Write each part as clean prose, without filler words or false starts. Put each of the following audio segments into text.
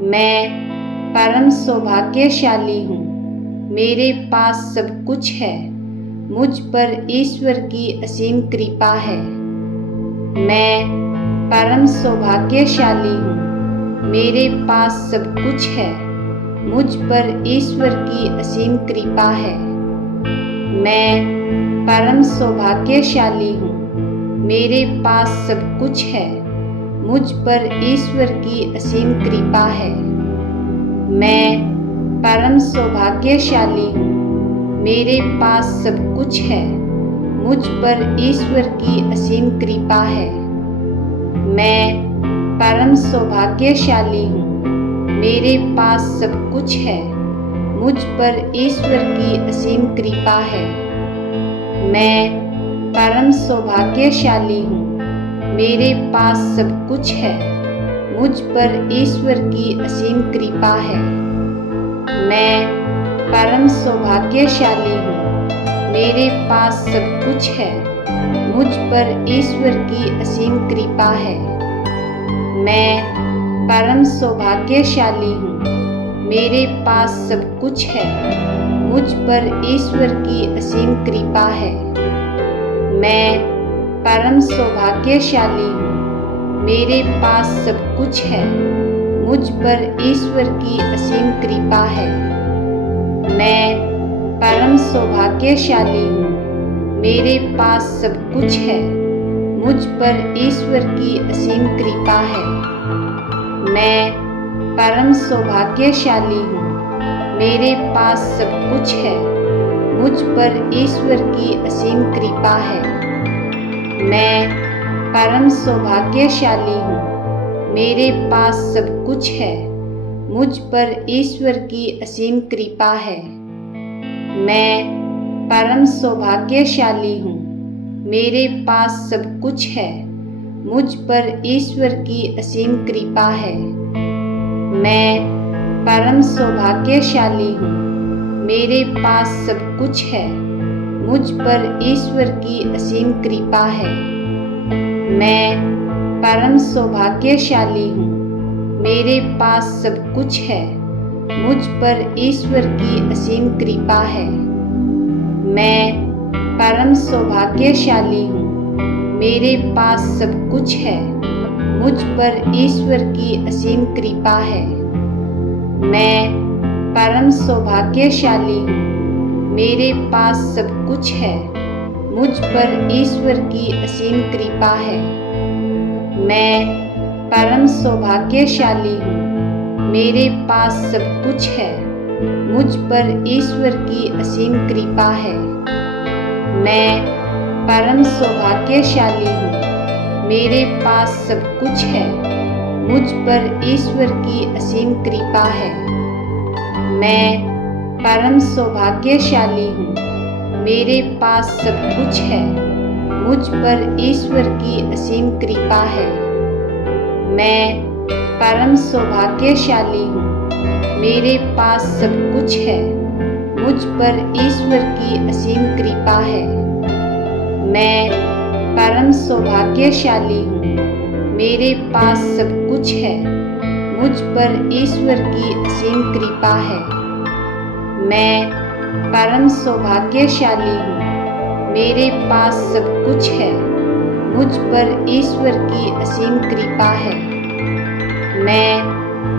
मैं परम सौभाग्यशाली हूँ। मेरे पास सब कुछ है। मुझ पर ईश्वर की असीम कृपा है। मैं परम सौभाग्यशाली हूँ। मेरे पास सब कुछ है। मुझ पर ईश्वर की असीम कृपा है। मैं परम सौभाग्यशाली हूँ। मेरे पास सब कुछ है। मुझ पर ईश्वर की असीम कृपा है। मैं परम सौभाग्यशाली हूँ। मेरे पास सब कुछ है। मुझ पर ईश्वर की असीम कृपा है। मैं परम सौभाग्यशाली हूँ। मेरे पास सब कुछ है। मुझ पर ईश्वर की असीम कृपा है। मैं परम सौभाग्यशाली हूँ। मेरे पास सब कुछ है। मुझ पर ईश्वर की असीम कृपा है। मैं परम सौभाग्यशाली हूँ। मेरे पास सब कुछ है। मुझ पर ईश्वर की असीम कृपा है। मैं परम सौभाग्यशाली हूँ। मेरे पास सब कुछ है। मुझ पर ईश्वर की असीम कृपा है। मैं परम सौभाग्यशाली हूँ। मेरे पास सब कुछ है। मुझ पर ईश्वर की असीम कृपा है। मैं परम सौभाग्यशाली हूँ। मेरे पास सब कुछ है। मुझ पर ईश्वर की असीम कृपा है। मैं परम सौभाग्यशाली हूँ। मेरे पास सब कुछ है। मुझ पर ईश्वर की असीम कृपा है। मैं परम सौभाग्यशाली हूँ। मेरे पास सब कुछ है। मुझ पर ईश्वर की असीम कृपा है। मैं परम सौभाग्यशाली हूँ। मेरे पास सब कुछ है। मुझ पर ईश्वर की असीम कृपा है। मैं परम सौभाग्यशाली हूँ। मेरे पास सब कुछ है। मुझ पर ईश्वर की असीम कृपा है। मैं परम सौभाग्यशाली हूँ। मेरे पास सब कुछ है। मुझ पर ईश्वर की असीम कृपा है। मैं परम सौभाग्यशाली हूँ। मेरे पास सब कुछ है। मुझ पर ईश्वर की असीम कृपा है। मैं परम सौभाग्यशाली हूँ। मेरे पास सब कुछ है। मुझ पर ईश्वर की असीम कृपा है। मैं परम सौभाग्यशाली हूँ। मेरे पास सब कुछ है। मुझ पर ईश्वर की असीम कृपा है। मैं परम सौभाग्यशाली हूँ। मेरे पास सब कुछ है। मुझ पर ईश्वर की असीम कृपा है। मैं परम सौभाग्यशाली हूँ। मेरे पास सब कुछ है। मुझ पर ईश्वर की असीम कृपा है। मैं परम सौभाग्यशाली हूँ। मेरे पास सब कुछ है। मुझ पर ईश्वर की असीम कृपा है। मैं परम सौभाग्यशाली हूँ। मेरे पास सब कुछ है। मुझ पर ईश्वर की असीम कृपा है। मैं परम सौभाग्यशाली हूँ। मेरे पास सब कुछ है। मुझ पर ईश्वर की असीम कृपा है। मैं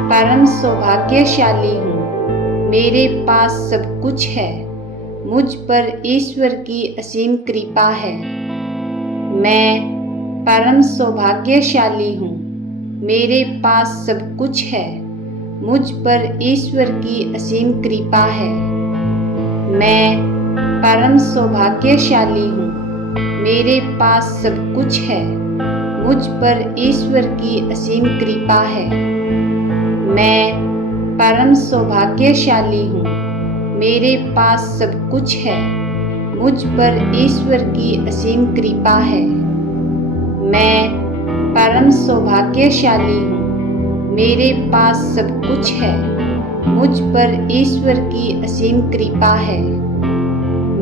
परम सौभाग्यशाली हूँ। मेरे पास सब कुछ है। मुझ पर ईश्वर की असीम कृपा है। मैं परम सौभाग्यशाली हूँ। मेरे पास सब कुछ है। मुझ पर ईश्वर की असीम कृपा है। मैं परम सौभाग्यशाली हूँ। मेरे पास सब कुछ है। मुझ पर ईश्वर की असीम कृपा है। मैं परम सौभाग्यशाली हूँ। मेरे पास सब कुछ है। मुझ पर ईश्वर की असीम कृपा है। मैं परम सौभाग्यशाली हूँ। मेरे पास सब कुछ है। मुझ पर ईश्वर की असीम कृपा है।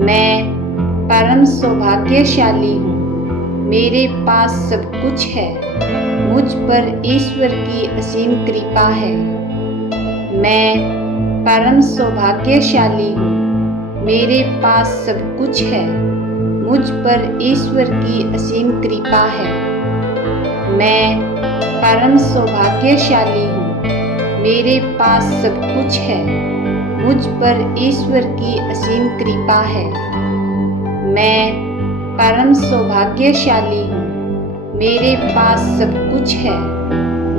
मैं परम सौभाग्यशाली हूँ। मेरे पास सब कुछ है। मुझ पर ईश्वर की असीम कृपा है। मैं परम सौभाग्यशाली हूँ। मेरे पास सब कुछ है। मुझ पर ईश्वर की असीम कृपा है। मैं परम सौभाग्यशाली हूँ। मेरे पास सब कुछ है। मुझ पर ईश्वर की असीम कृपा है। मैं परम सौभाग्यशाली हूँ। मेरे पास सब कुछ है।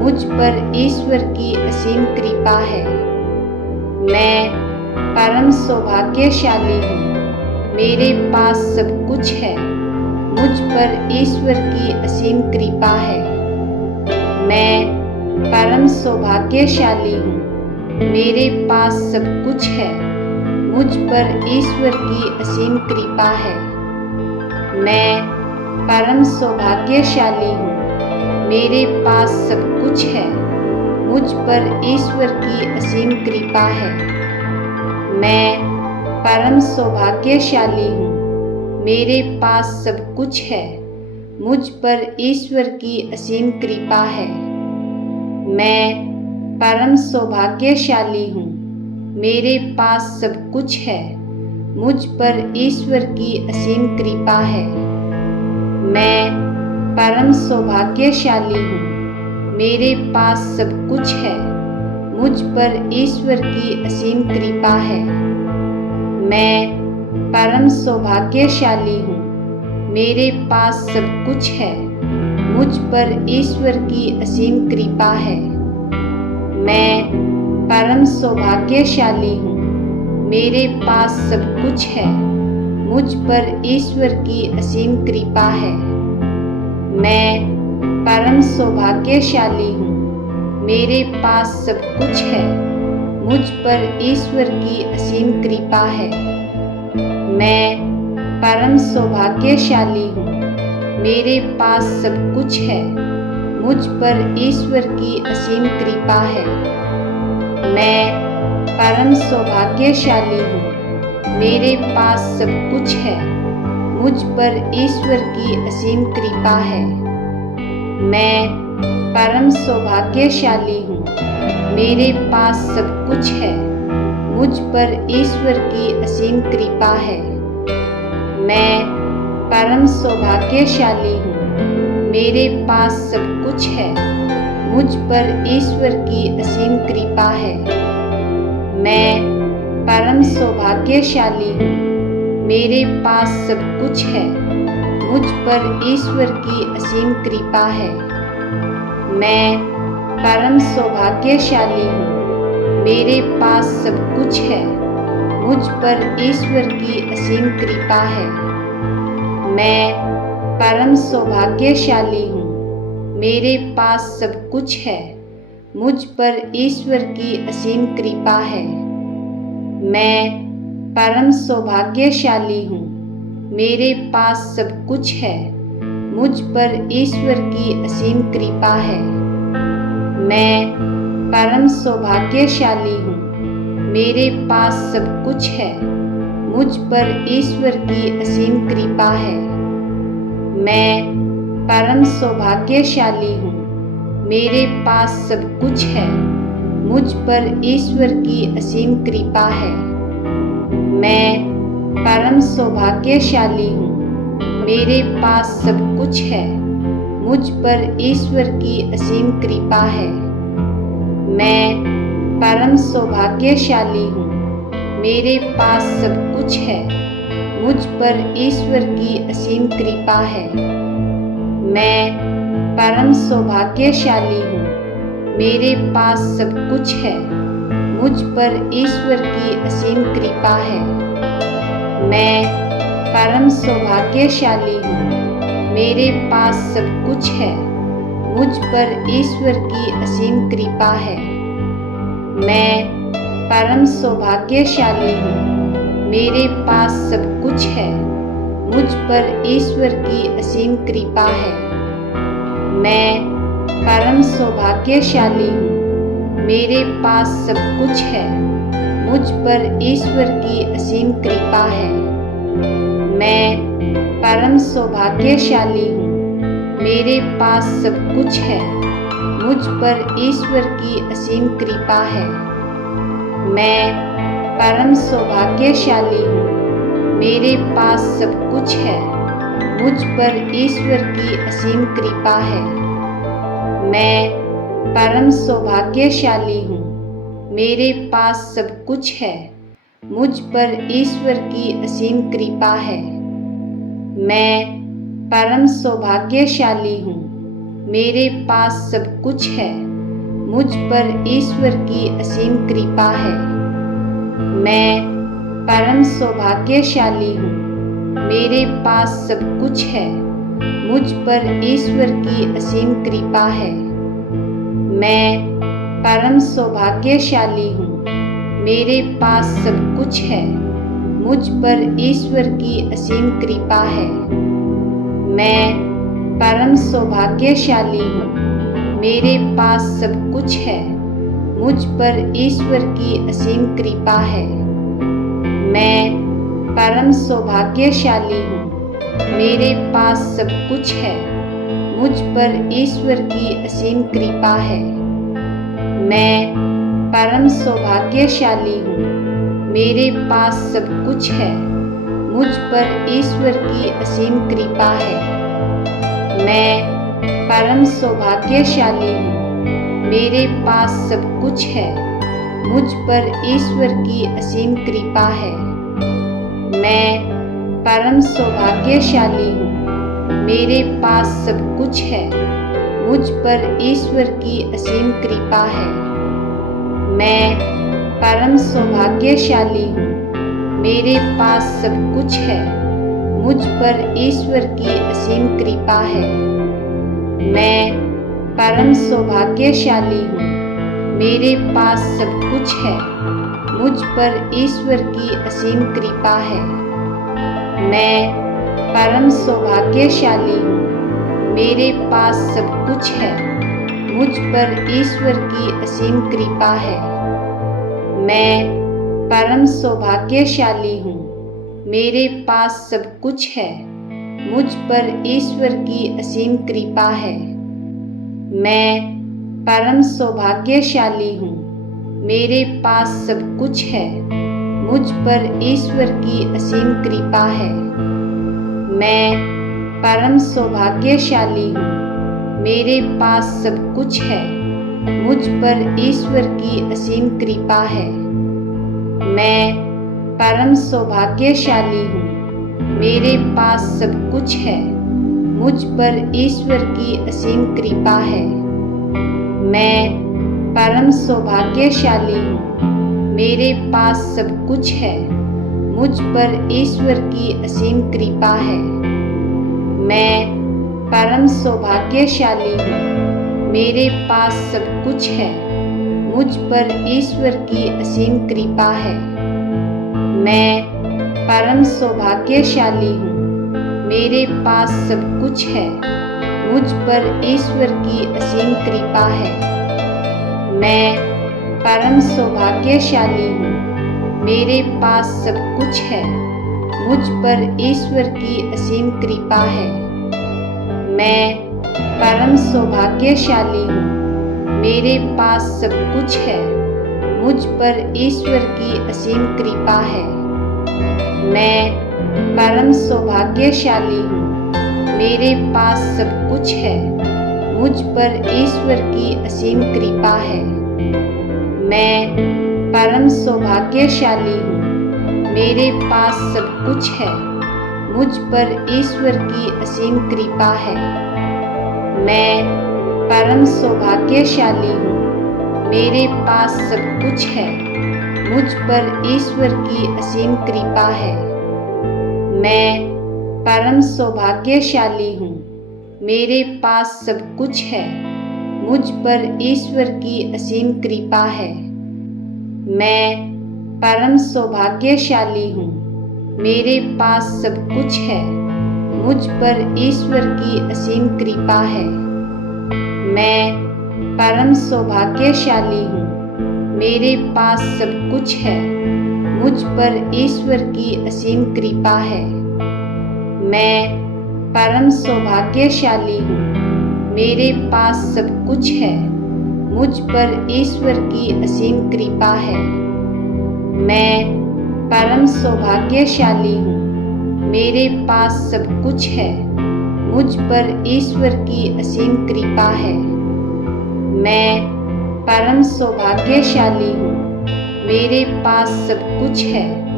मुझ पर ईश्वर की असीम कृपा है। मैं परम सौभाग्यशाली हूँ। मेरे पास सब कुछ है। मुझ पर ईश्वर की असीम कृपा है। मैं परम सौभाग्यशाली हूँ। मेरे पास सब कुछ है। मुझ पर ईश्वर की असीम कृपा है। मैं परम सौभाग्यशाली हूँ। मेरे पास सब कुछ है। मुझ पर ईश्वर की असीम कृपा है। मैं परम सौभाग्यशाली हूँ। मेरे पास सब कुछ है। मुझ पर ईश्वर की असीम कृपा है। मैं परम सौभाग्यशाली हूँ। मेरे पास सब कुछ है। मुझ पर ईश्वर की असीम कृपा है। मैं परम सौभाग्यशाली हूँ। मेरे पास सब कुछ है। मुझ पर ईश्वर की असीम कृपा है। मैं परम सौभाग्यशाली हूँ। मेरे पास सब कुछ है। मुझ पर ईश्वर की असीम कृपा है। मैं परम सौभाग्यशाली हूँ। मेरे पास सब कुछ है। मुझ पर ईश्वर की असीम कृपा है। मैं परम सौभाग्यशाली हूँ। मेरे पास सब कुछ है। मुझ पर ईश्वर की असीम कृपा है। मैं परम सौभाग्यशाली हूँ। मेरे पास सब कुछ है। मुझ पर ईश्वर की असीम कृपा है। मैं परम सौभाग्यशाली हूँ। मेरे पास सब कुछ है। मुझ पर ईश्वर की असीम कृपा है। मैं परम सौभाग्यशाली हूँ। मेरे पास सब कुछ है। मुझ पर ईश्वर की असीम कृपा है। मैं परम सौभाग्यशाली हूँ। मेरे पास सब कुछ है। मुझ पर ईश्वर की असीम कृपा है। मैं परम सौभाग्यशाली हूँ। मेरे पास सब कुछ है। मुझ पर ईश्वर की असीम कृपा है। मैं परम सौभाग्यशाली हूँ। मेरे पास सब कुछ है। मुझ पर ईश्वर की असीम कृपा है। मैं परम सौभाग्यशाली हूँ। मेरे पास सब कुछ है। मुझ पर ईश्वर की असीम कृपा है। मैं परम सौभाग्यशाली हूँ। मेरे पास सब कुछ है। मुझ पर ईश्वर की असीम कृपा है। मैं परम सौभाग्यशाली हूँ। मेरे पास सब कुछ है। मुझ पर ईश्वर की असीम कृपा है। मैं परम सौभाग्यशाली हूँ। मेरे पास सब कुछ है। मुझ पर ईश्वर की असीम कृपा है। मैं परम सौभाग्यशाली हूँ। मेरे पास सब कुछ है। मुझ पर ईश्वर की असीम कृपा है। मैं परम सौभाग्यशाली हूँ। मेरे पास सब कुछ है। मुझ पर ईश्वर की असीम कृपा है। मैं परम सौभाग्यशाली हूँ। मेरे पास सब कुछ है। मुझ पर ईश्वर की असीम कृपा है। मैं परम सौभाग्यशाली हूँ। मेरे पास सब कुछ है। मुझ पर ईश्वर की असीम कृपा है। मैं परम सौभाग्यशाली हूँ। मेरे पास सब कुछ है। मुझ पर ईश्वर की असीम कृपा है। मैं परम सौभाग्यशाली हूँ। मेरे पास सब कुछ है। मुझ पर ईश्वर की असीम कृपा है। मैं परम सौभाग्यशाली हूँ। मेरे पास सब कुछ है। मुझ पर ईश्वर की असीम कृपा है। मैं परम सौभाग्यशाली हूँ। मेरे पास सब कुछ है। मुझ पर ईश्वर की असीम कृपा है। मैं परम सौभाग्यशाली हूँ। मेरे पास सब कुछ है। मुझ पर ईश्वर की असीम कृपा है। मैं परम सौभाग्यशाली हूँ। मेरे पास सब कुछ है। मुझ पर ईश्वर की असीम कृपा है। मैं परम सौभाग्यशाली हूँ। मेरे पास सब कुछ है। मुझ पर ईश्वर की असीम कृपा है। मैं परम सौभाग्यशाली हूँ। मेरे पास सब कुछ है। मुझ पर ईश्वर की असीम कृपा है। मैं परम सौभाग्यशाली हूँ। मेरे पास सब कुछ है। मुझ पर ईश्वर की असीम कृपा है। मैं परम सौभाग्यशाली हूँ। मेरे पास सब कुछ है। मुझ पर ईश्वर की असीम कृपा है। मैं परम सौभाग्यशाली हूँ। मेरे पास सब कुछ है। मुझ पर ईश्वर की असीम कृपा है। मैं परम सौभाग्यशाली हूँ। मेरे पास सब कुछ है। मुझ पर ईश्वर की असीम कृपा है। मैं परम सौभाग्यशाली हूँ। मेरे पास सब कुछ है। मुझ पर ईश्वर की असीम कृपा है। मैं परम सौभाग्यशाली हूँ। मेरे पास सब कुछ है। मुझ पर ईश्वर की असीम कृपा है। मैं परम सौभाग्यशाली हूँ। मेरे पास सब कुछ है। मुझ पर ईश्वर की असीम कृपा है। मैं परम सौभाग्यशाली हूँ। मेरे पास सब कुछ है। मुझ पर ईश्वर की असीम कृपा है। मैं परम सौभाग्यशाली हूँ। मेरे पास सब कुछ है। मुझ पर ईश्वर की असीम कृपा है। मैं परम सौभाग्यशाली हूँ। मेरे पास सब कुछ है। मुझ पर ईश्वर की असीम कृपा है। मैं परम सौभाग्यशाली हूँ। मेरे पास सब कुछ है। मुझ पर ईश्वर की असीम कृपा है। मैं परम सौभाग्यशाली हूँ। मेरे पास सब कुछ है। मुझ पर ईश्वर की असीम कृपा है। मैं परम सौभाग्यशाली हूँ। मेरे पास सब कुछ है। मुझ पर ईश्वर की असीम कृपा है। मैं परम सौभाग्यशाली हूँ। मेरे पास सब कुछ है। मुझ पर ईश्वर की असीम कृपा है। मैं परम सौभाग्यशाली हूँ। मेरे पास सब कुछ है। मुझ पर ईश्वर की असीम कृपा है। मैं परम सौभाग्यशाली हूँ। मेरे पास सब कुछ है। मुझ पर ईश्वर की असीम कृपा है। मैं परम सौभाग्यशाली हूँ। मेरे पास सब कुछ है। मुझ पर ईश्वर की असीम कृपा है। मैं परम सौभाग्यशाली हूँ। मेरे पास सब कुछ है। मुझ पर ईश्वर की असीम कृपा है। मैं परम सौभाग्यशाली हूँ। मेरे पास सब कुछ है। मुझ पर ईश्वर की असीम कृपा है। मैं परम सौभाग्यशाली हूँ। मेरे पास सब कुछ है। मुझ पर ईश्वर की असीम कृपा है। मैं परम सौभाग्यशाली हूँ। मेरे पास सब कुछ है। मुझ पर ईश्वर की असीम कृपा है। मैं परम सौभाग्यशाली हूँ। मेरे पास सब कुछ है। मुझ पर ईश्वर की असीम कृपा है। मैं परम सौभाग्यशाली हूँ। मेरे पास सब कुछ है। मुझ पर ईश्वर की असीम कृपा है। मैं परम सौभाग्यशाली हूँ। मेरे पास सब कुछ है। मुझ पर ईश्वर की असीम कृपा है। मैं परम सौभाग्यशाली हूँ। मेरे पास सब कुछ है। मुझ पर ईश्वर की असीम कृपा है। मैं परम सौभाग्यशाली हूँ। मेरे पास सब कुछ है।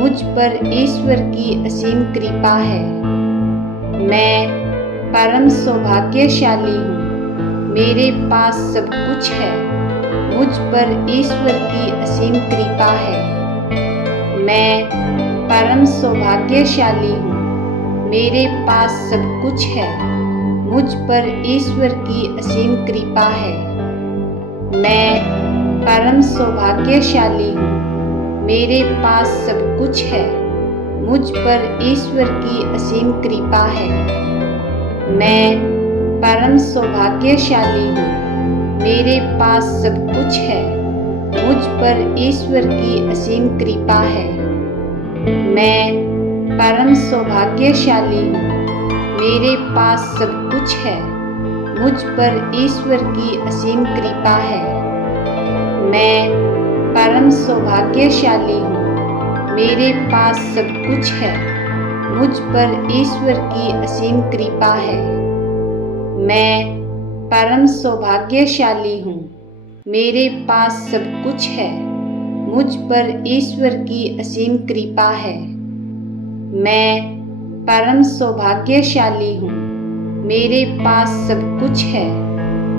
मुझ पर ईश्वर की असीम कृपा है। मैं परम सौभाग्यशाली हूँ। मेरे पास सब कुछ है। मुझ पर ईश्वर की असीम कृपा है। मैं परम सौभाग्यशाली हूँ। मेरे पास सब कुछ है। मुझ पर ईश्वर की असीम कृपा है। मैं परम सौभाग्यशाली हूँ। मेरे पास सब कुछ है। मुझ पर ईश्वर की असीम कृपा है। मैं परम सौभाग्यशाली हूँ। मेरे पास सब कुछ है। मुझ पर ईश्वर की असीम कृपा है। मैं परम सौभाग्यशाली हूँ। मेरे पास सब कुछ है। मुझ पर ईश्वर की असीम कृपा है। मैं परम सौभाग्यशाली हूँ। मेरे पास सब कुछ है। मुझ पर ईश्वर की असीम कृपा है। मैं परम सौभाग्यशाली हूँ। मेरे पास सब कुछ है। मुझ पर ईश्वर की असीम कृपा है। मैं परम सौभाग्यशाली हूँ। मेरे पास सब कुछ है।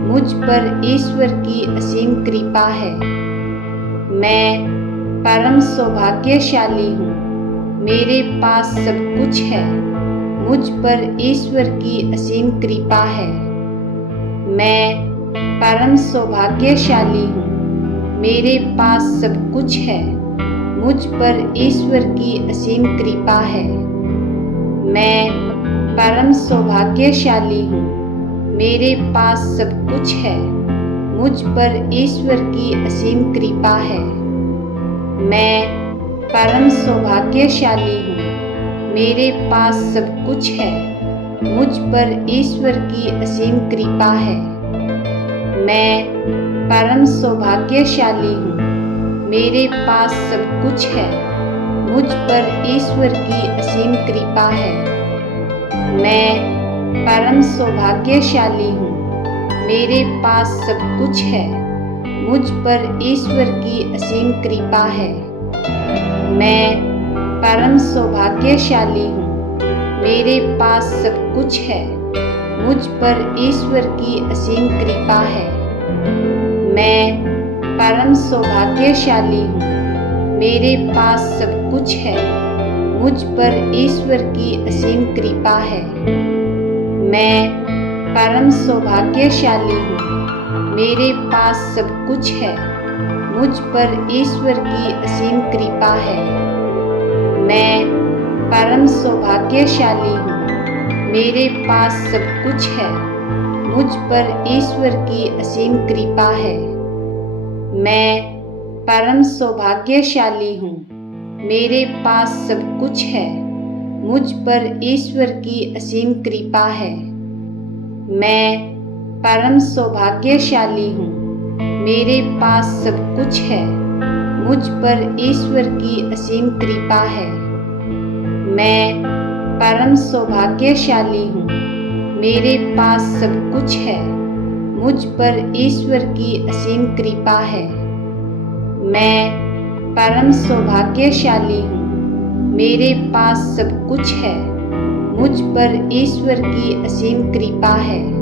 मुझ पर ईश्वर की असीम कृपा है। मैं परम सौभाग्यशाली हूँ। मेरे पास सब कुछ है। मुझ पर ईश्वर की असीम कृपा है। मैं परम सौभाग्यशाली हूँ। मेरे पास सब कुछ है। मुझ पर ईश्वर की असीम कृपा है। मैं परम सौभाग्यशाली हूँ। मेरे पास सब कुछ है। मुझ पर ईश्वर की असीम कृपा है। मैं परम सौभाग्यशाली हूँ। मेरे पास सब कुछ है। मुझ पर ईश्वर की असीम कृपा है। मैं परम सौभाग्यशाली हूँ। मेरे पास सब कुछ है। मुझ पर ईश्वर की असीम कृपा है। मैं परम सौभाग्यशाली हूँ। मेरे पास सब कुछ है। मुझ पर ईश्वर की असीम कृपा है। मैं परम सौभाग्यशाली हूँ। मेरे पास सब कुछ है। मुझ पर ईश्वर की असीम कृपा है। मैं परम सौभाग्यशाली हूँ। मेरे पास सब कुछ है। मुझ पर ईश्वर की असीम कृपा है। मैं परम सौभाग्यशाली हूँ। मेरे पास सब कुछ है। मुझ पर ईश्वर की असीम कृपा है। मैं परम सौभाग्यशाली हूँ। मेरे पास सब कुछ है। मुझ पर ईश्वर की असीम कृपा है। मैं परम सौभाग्यशाली हूँ। मेरे पास सब कुछ है। मुझ पर ईश्वर की असीम कृपा है। मैं परम सौभाग्यशाली हूँ। मेरे पास सब कुछ है। मुझ पर ईश्वर की असीम कृपा है। मैं परम सौभाग्यशाली हूँ। मेरे पास सब कुछ है। मुझ पर ईश्वर की असीम कृपा है। मैं परम सौभाग्यशाली हूँ। मेरे पास सब कुछ है। मुझ पर ईश्वर की असीम कृपा है।